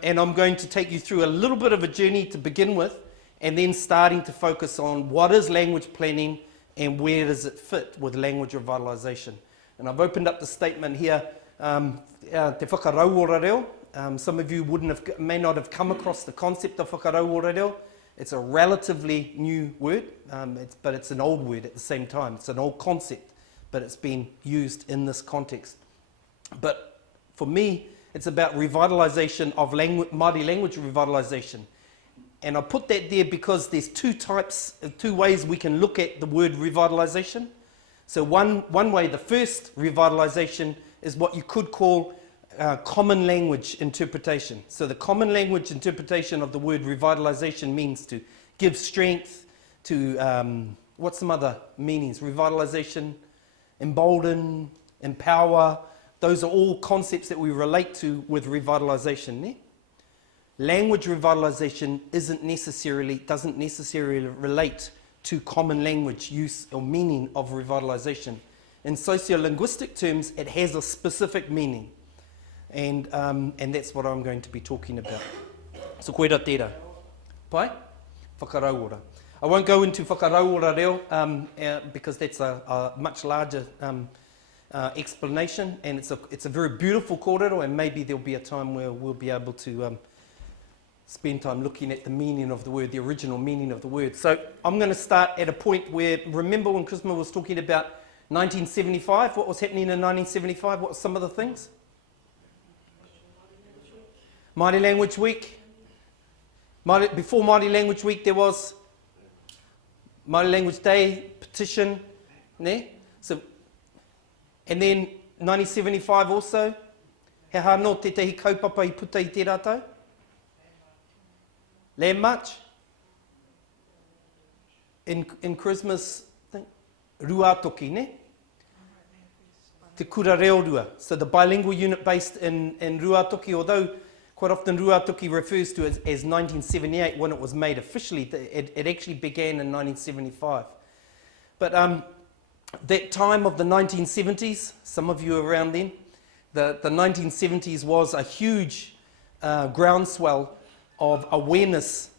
And I'm going to take you through a little bit of a journey to begin with, and then starting to focus on what is language planning and where does it fit with language revitalisation. And I've opened up the statement here, te whakarauora reo. Some of you may not have come across the concept of whakarauora reo. It's a relatively new word, but it's an old word at the same time. It's an old concept, but it's been used in this context. But for me, it's about revitalisation of Māori language revitalisation. And I put that there because there's two ways we can look at the word revitalisation. So one way, the first revitalisation is what you could call common language interpretation. So the common language interpretation of the word revitalisation means to give strength, to, what's some other meanings? Revitalisation, embolden, empower. Those are all concepts that we relate to with revitalisation. Eh? Language revitalisation doesn't necessarily relate to common language use or meaning of revitalisation. In sociolinguistic terms, it has a specific meaning. And that's what I'm going to be talking about. So koera tērā. Pai? Whakarauora. I won't go into whakarauora reo because that's a much larger explanation, and it's a very beautiful kōrero, and maybe there'll be a time where we'll be able to spend time looking at the meaning of the word, the original meaning of the word. So I'm going to start at a point where, remember when Christmas was talking about 1975, what was happening in 1975, what were some of the things? Māori Language Week. Before Māori Language Week there was Māori Language Day, petition, ne? So, and then 1975 also, he no te tehi kaupapa I puta I te rātou? Land March? In Christmas, Ruakere, ne? Te kura reo rua. So the bilingual unit based in Ruakere, although quite often Ruakere refers to it as 1978 when it was made officially, it actually began in 1975. But that time of the 1970s, some of you around then, the 1970s was a huge groundswell of awareness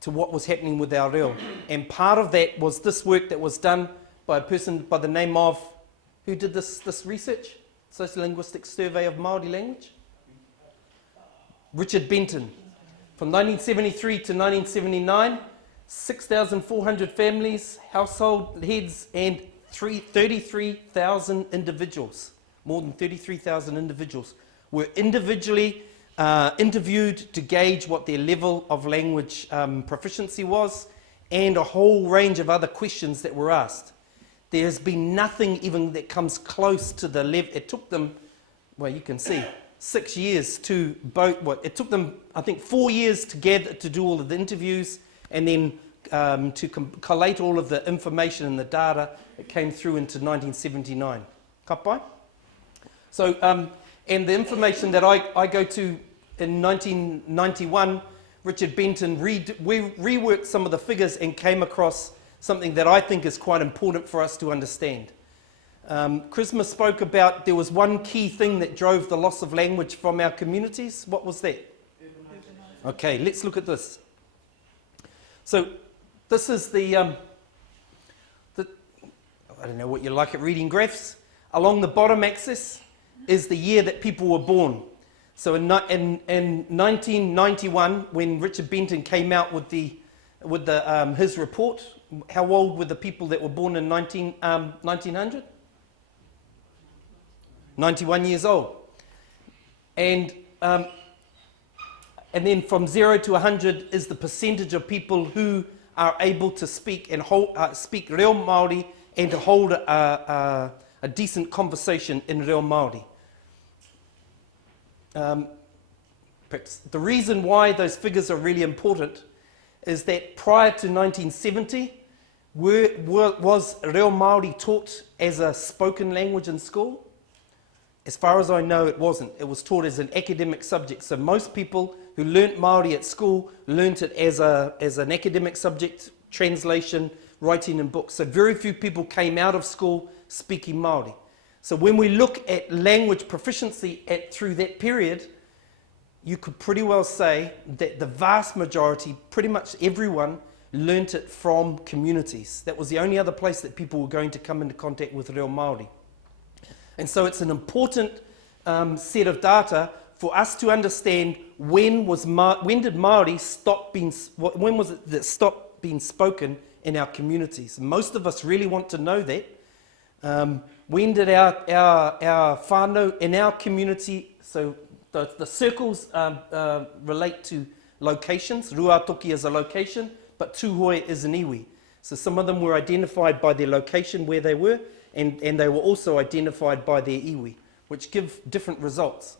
to what was happening with our reo. And part of that was this work that was done by a person by the name of, who did this research? Sociolinguistic Survey of Māori Language? Richard Benton. From 1973 to 1979, 6,400 families, household heads, and 33,000 individuals, more than 33,000 individuals, were individually interviewed to gauge what their level of language proficiency was, and a whole range of other questions that were asked. There has been nothing even that comes close to the level. It took them, well, you can see, 6 years to it took them, I think, 4 years together to do all of the interviews, and then to collate all of the information and the data that came through into 1979. Ka pai? So, and the information that I go to in 1991, Richard Benton reworked some of the figures and came across something that I think is quite important for us to understand. Christmas spoke about there was one key thing that drove the loss of language from our communities. What was that? Okay, let's look at this. So, this is the I don't know what you like at reading graphs. Along the bottom axis is the year that people were born. So in 1991, when Richard Benton came out with his report, how old were the people that were born in 1900? 91 years old. And then from 0 to 100 is the percentage of people who are able to speak and speak reo Māori and to hold a decent conversation in reo Māori. Perhaps the reason why those figures are really important is that prior to 1970, was reo Māori taught as a spoken language in school? As far as I know, it wasn't. It was taught as an academic subject. So most people who learnt Māori at school learnt it as an academic subject, translation, writing in books. So very few people came out of school speaking Māori. So when we look at language proficiency through that period, you could pretty well say that the vast majority, pretty much everyone, learnt it from communities. That was the only other place that people were going to come into contact with reo Māori. And so it's an important set of data for us to understand when did Māori stop being, when was it that stopped being spoken in our communities. Most of us really want to know that. When did our whānau in our community, so the circles relate to locations. Ruakere is a location, but Tūhoe is an iwi. So some of them were identified by their location where they were, and they were also identified by their iwi, which give different results.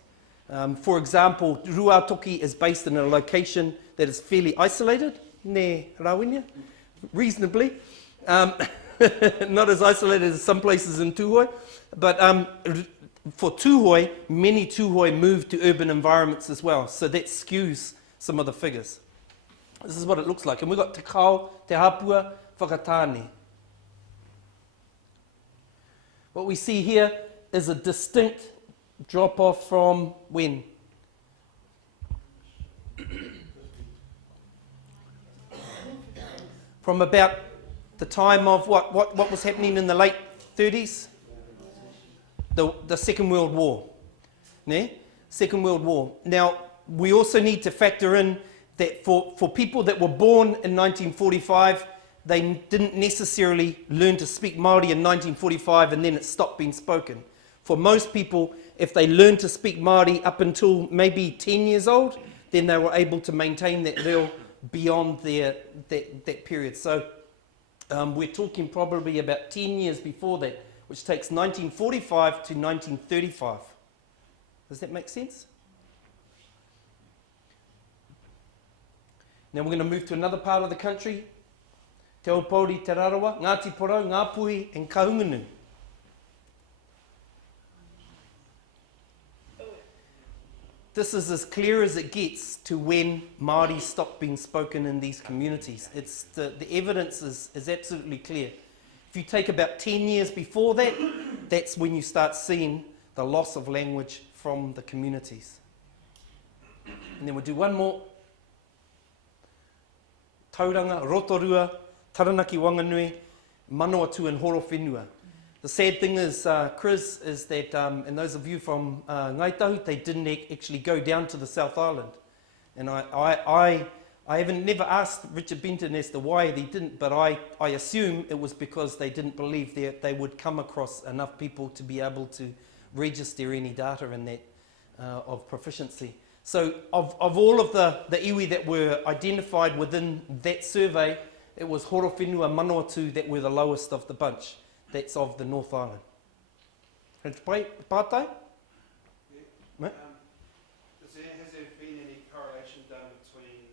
For example, Ruakere is based in a location that is fairly isolated, ne Rawinia, reasonably. Not as isolated as some places in Tūhoe, but for Tūhoe, many Tūhoe moved to urban environments as well, so that skews some of the figures. This is what it looks like, and we've got te kao, te hapua, whakatāne. What we see here is a distinct drop-off from when? From about the time of what was happening in the late 30s? The Second World War. Ne? Second World War. Now, we also need to factor in that for people that were born in 1945, they didn't necessarily learn to speak Māori in 1945 and then it stopped being spoken. For most people, if they learned to speak Māori up until maybe 10 years old, then they were able to maintain that reo beyond that period. So we're talking probably about 10 years before that, which takes 1945 to 1935. Does that make sense? Now we're going to move to another part of the country. Te Aupōuri, Te Rarawa, Ngāti Porou, Ngāpuhi and Kahungunu. This is as clear as it gets to when Māori stopped being spoken in these communities. It's the evidence is absolutely clear. If you take about 10 years before that, that's when you start seeing the loss of language from the communities. And then we'll do one more. Tauranga, Rotorua, Taranaki Wanganui, Manawatu and Horowhenua. The sad thing is, Chris, is that, and those of you from Ngaitahu, they didn't actually go down to the South Island. And I haven't never asked Richard Benton as to why they didn't, but I assume it was because they didn't believe that they would come across enough people to be able to register any data in that of proficiency. So of all of the iwi that were identified within that survey, it was Horowhenua, Manawatu that were the lowest of the bunch. That's of the North Island. Pātai? Yeah. Has there been any correlation done between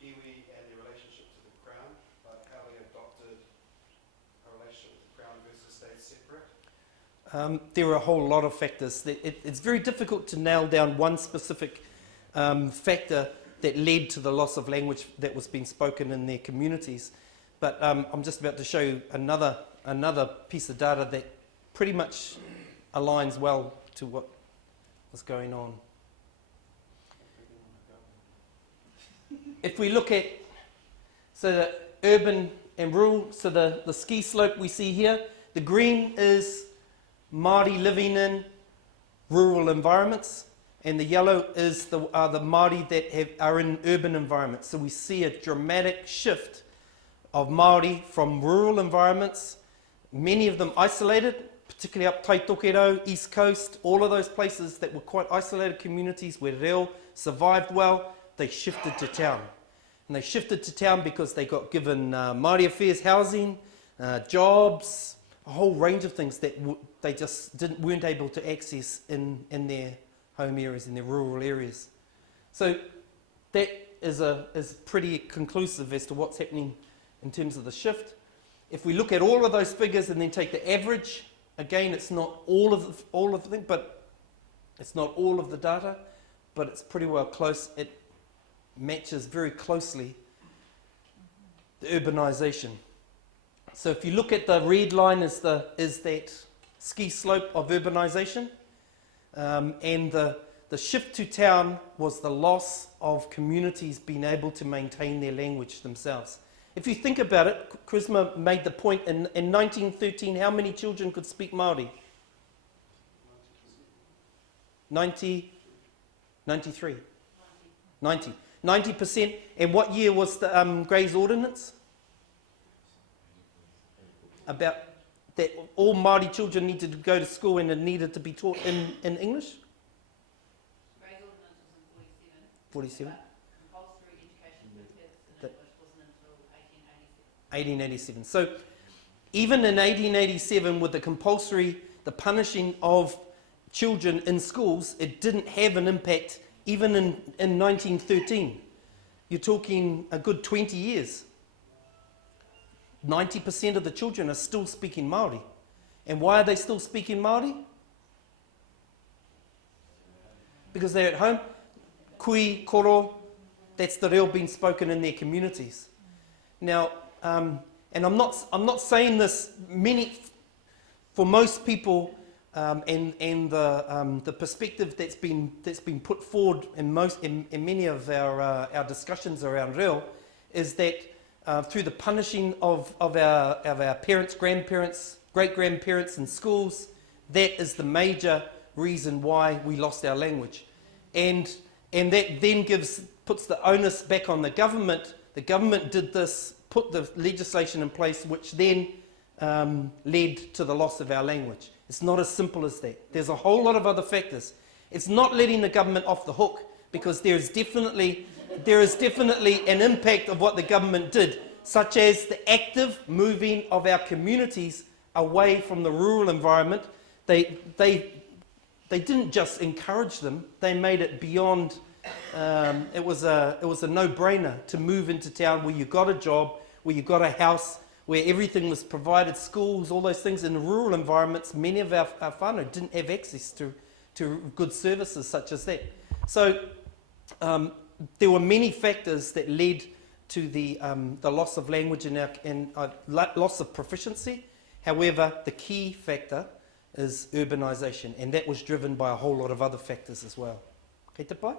iwi and their relationship to the Crown, like how they adopted a relationship with the Crown versus stayed separate? There are a whole lot of factors. It's very difficult to nail down one specific factor that led to the loss of language that was being spoken in their communities. But I'm just about to show you another piece of data that pretty much aligns well to what was going on. If we look at the urban and rural, so the ski slope we see here, the green is Māori living in rural environments, and the yellow is are the Māori that are in urban environments. So we see a dramatic shift of Māori from rural environments, many of them isolated, particularly up Taitokero, East Coast, all of those places that were quite isolated communities where reo survived well, they shifted to town. And they shifted to town because they got given Māori affairs housing, jobs, a whole range of things that they just weren't able to access in their home areas, in their rural areas. So that is pretty conclusive as to what's happening in terms of the shift. If we look at all of those figures and then take the average, again, it's not all of the thing, but it's not all of the data, but it's pretty well close. It matches very closely the urbanisation. So if you look at the red line is that ski slope of urbanisation, and the the shift to town was the loss of communities being able to maintain their language themselves. If you think about it, Charisma made the point in 1913, how many children could speak Māori? 90, 93, 90. 90%. And what year was the Gray's Ordinance? About that all Māori children needed to go to school and it needed to be taught in English? Gray's Ordinance was in 47. Compulsory education for kids in English wasn't until 1887. 1887. So even in 1887 with the punishing of children in schools, it didn't have an impact even in 1913. You're talking a good 20 years. 90% of the children are still speaking Māori. And why are they still speaking Māori? Because they're at home. Kui, koro, that's the reo being spoken in their communities. Now, and I'm not saying this for most people, and the perspective that's been put forward in many of our discussions around reo is that through the punishing of our parents, grandparents, great-grandparents in schools, that is the major reason why we lost our language. And that then puts the onus back on the government. The government did this, put the legislation in place, which then led to the loss of our language. It's not as simple as that. There's a whole lot of other factors. It's not letting the government off the hook, because there is definitely an impact of what the government did, such as the active moving of our communities away from the rural environment. They didn't just encourage them; they made it beyond. It was a no-brainer to move into town where you got a job, where you got a house, where everything was provided, schools, all those things. In rural environments, many of our whānau didn't have access to good services such as that. So there were many factors that led to the loss of language and loss of proficiency. However, the key factor is urbanisation, and that was driven by a whole lot of other factors as well. Kei te pai?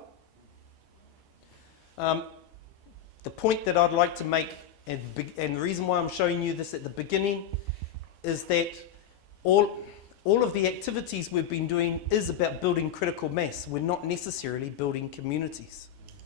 The point that I'd like to make, and the reason why I'm showing you this at the beginning, is that all of the activities we've been doing is about building critical mass. We're not necessarily building communities.